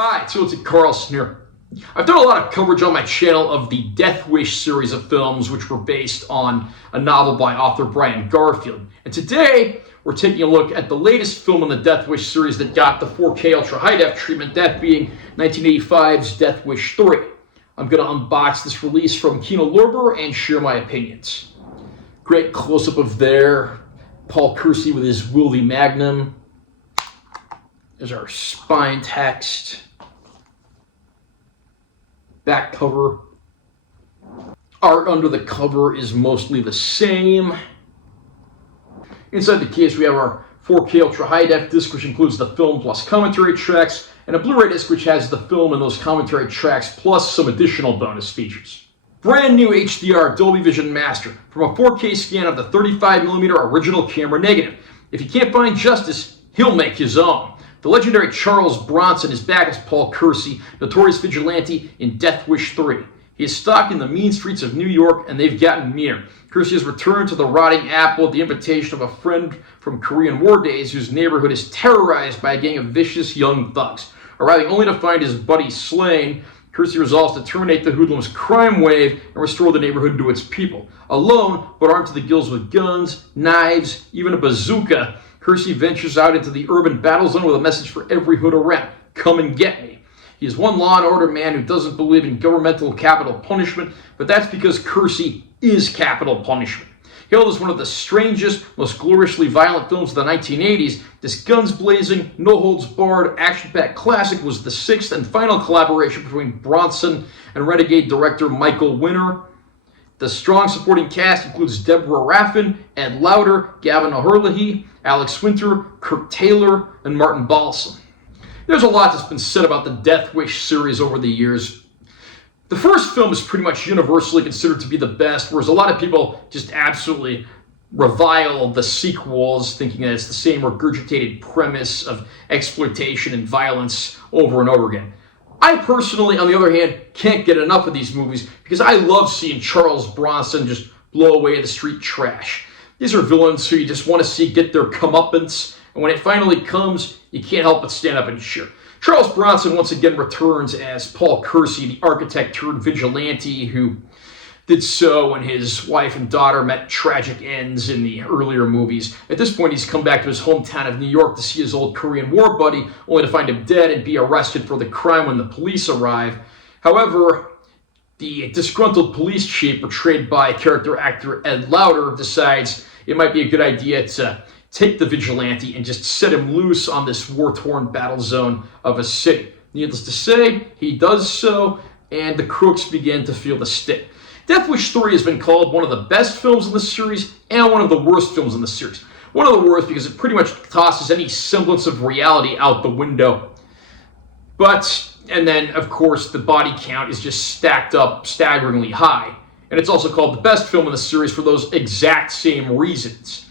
Hi, it's Carlson here. I've done a lot of coverage on my channel of the Death Wish series of films, which were based on a novel by author Brian Garfield. And today, we're taking a look at the latest film in the Death Wish series that got the 4K Ultra High Def treatment, that being 1985's Death Wish 3. I'm going to unbox this release from Kino Lorber and share my opinions. Great close-up of there, Paul Kersey with his wieldy magnum. There's our spine text. Back cover. Art under the cover is mostly the same. Inside the case we have our 4K Ultra High Def disc, which includes the film plus commentary tracks, and a Blu-ray disc which has the film and those commentary tracks plus some additional bonus features. Brand new HDR Dolby Vision Master from a 4K scan of the 35mm original camera negative. If you can't find justice, he'll make his own. The legendary Charles Bronson is back as Paul Kersey, notorious vigilante in Death Wish 3. He is stalking the mean streets of New York, and they've gotten meaner. Kersey has returned to the rotting apple at the invitation of a friend from Korean War days whose neighborhood is terrorized by a gang of vicious young thugs. Arriving only to find his buddy slain, Kersey resolves to terminate the hoodlum's crime wave and restore the neighborhood to its people. Alone, but armed to the gills with guns, knives, even a bazooka, Kersey ventures out into the urban battle zone with a message for every hood around. Come and get me. He is one law and order man who doesn't believe in governmental capital punishment, but that's because Kersey is capital punishment. Hailed as one of the strangest, most gloriously violent films of the 1980s, this guns-blazing, no-holds-barred, action-packed classic was the sixth and final collaboration between Bronson and renegade director Michael Winner. The strong supporting cast includes Deborah Raffin, Ed Lauter, Gavin O'Herlihy, Alex Winter, Kirk Taylor, and Martin Balsam. There's a lot that's been said about the Death Wish series over the years. The first film is pretty much universally considered to be the best, whereas a lot of people just absolutely revile the sequels, thinking that it's the same regurgitated premise of exploitation and violence over and over again. I personally, on the other hand, can't get enough of these movies because I love seeing Charles Bronson just blow away the street trash. These are villains who you just want to see get their comeuppance, and when it finally comes, you can't help but stand up and cheer. Charles Bronson once again returns as Paul Kersey, the architect turned vigilante who did so when his wife and daughter met tragic ends in the earlier movies. At this point, he's come back to his hometown of New York to see his old Korean War buddy, only to find him dead and be arrested for the crime when the police arrive. However, the disgruntled police chief, portrayed by character actor Ed Lauter, decides it might be a good idea to take the vigilante and just set him loose on this war-torn battle zone of a city. Needless to say, he does so, and the crooks begin to feel the sting. Death Wish 3 has been called one of the best films in the series and one of the worst films in the series. One of the worst because it pretty much tosses any semblance of reality out the window. And then, of course, the body count is just stacked up staggeringly high. And it's also called the best film in the series for those exact same reasons.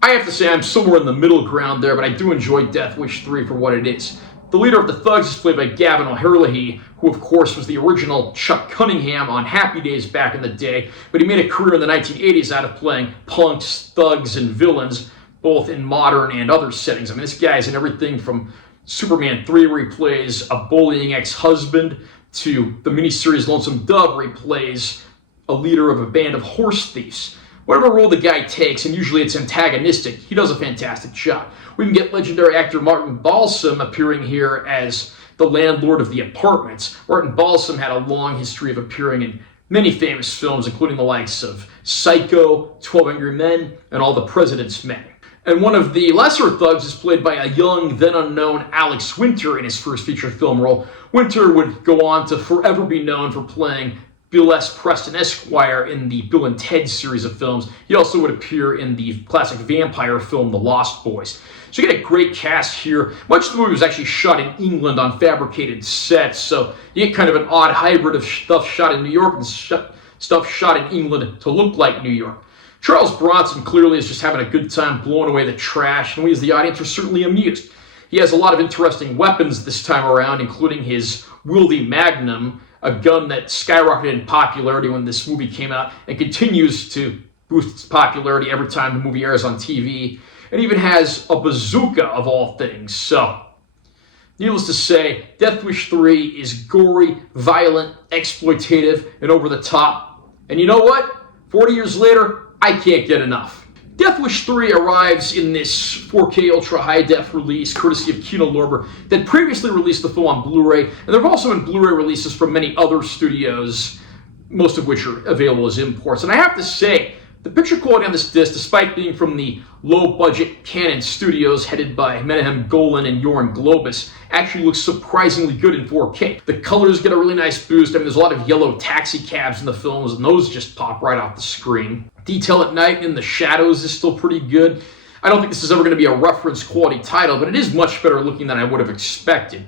I have to say I'm somewhere in the middle ground there, but I do enjoy Death Wish 3 for what it is. The leader of the thugs is played by Gavin O'Herlihy, who of course was the original Chuck Cunningham on Happy Days back in the day, but he made a career in the 1980s out of playing punks, thugs, and villains, both in modern and other settings. I mean, this guy's in everything from Superman 3, where he plays a bullying ex-husband, to the miniseries Lonesome Dove, where he plays a leader of a band of horse thieves. Whatever role the guy takes, and usually it's antagonistic, he does a fantastic job. We can get legendary actor Martin Balsam appearing here as the landlord of the apartments. Martin Balsam had a long history of appearing in many famous films, including the likes of Psycho, 12 Angry Men, and All the President's Men. And one of the lesser thugs is played by a young, then unknown Alex Winter in his first feature film role. Winter would go on to forever be known for playing Bill S. Preston Esquire in the Bill and Ted series of films. He also would appear in the classic vampire film The Lost Boys. So you get a great cast here. Much of the movie was actually shot in England on fabricated sets, so you get kind of an odd hybrid of stuff shot in New York and stuff shot in England to look like New York. Charles Bronson clearly is just having a good time blowing away the trash, and we as the audience are certainly amused. He has a lot of interesting weapons this time around, including his wieldy magnum, a gun that skyrocketed in popularity when this movie came out and continues to boost its popularity every time the movie airs on TV. It even has a bazooka, of all things. So Needless to say, Death Wish 3 is gory, violent, exploitative, and over the top. And you know what? 40 years later, I can't get enough. Death Wish 3 arrives in this 4K Ultra High Def release, courtesy of Kino Lorber, that previously released the film on Blu-ray, and there have also been Blu-ray releases from many other studios, most of which are available as imports. And I have to say, the picture quality on this disc, despite being from the low-budget Canon studios headed by Menahem Golan and golan-globus, actually looks surprisingly good in 4K. The colors get a really nice boost. I mean, there's a lot of yellow taxi cabs in the films, and those just pop right off the screen. Detail at night in the shadows is still pretty good. I don't think this is ever going to be a reference quality title, but it is much better looking than I would have expected.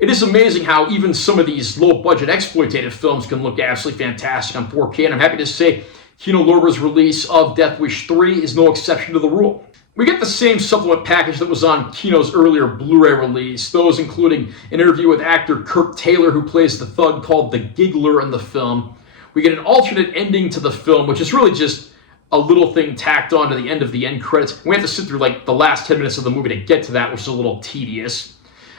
It is amazing how even some of these low-budget exploitative films can look absolutely fantastic on 4K, and I'm happy to say Kino Lorber's release of Death Wish 3 is no exception to the rule. We get the same supplement package that was on Kino's earlier Blu-ray release, those including an interview with actor Kurt Taylor, who plays the thug called the Giggler in the film. We get an alternate ending to the film, which is really just a little thing tacked on to the end of the end credits. We have to sit through like the last 10 minutes of the movie to get to that, which is a little tedious.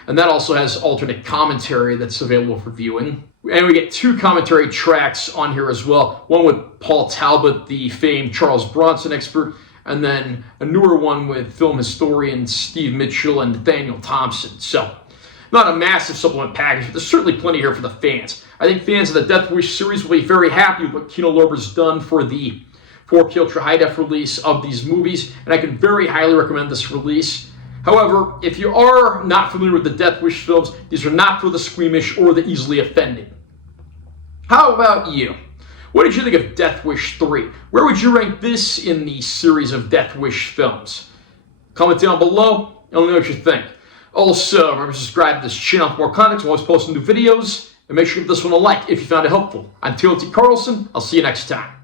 And that also has alternate commentary that's available for viewing. And we get 2 commentary tracks on here as well. One with Paul Talbot, the famed Charles Bronson expert, and then a newer one with film historian Steve Mitchell and Nathaniel Thompson. So, not a massive supplement package, but there's certainly plenty here for the fans. I think fans of the Death Wish series will be very happy with what Kino Lorber's done for the 4K Ultra High Def release of these movies, and I can very highly recommend this release. However, if you are not familiar with the Death Wish films, these are not for the squeamish or the easily offended. How about you? What did you think of Death Wish 3? Where would you rank this in the series of Death Wish films? Comment down below and let me know what you think. Also, remember to subscribe to this channel for more content. I'm always posting new videos. And make sure to give this one a like if you found it helpful. I'm T. Carlson. I'll see you next time.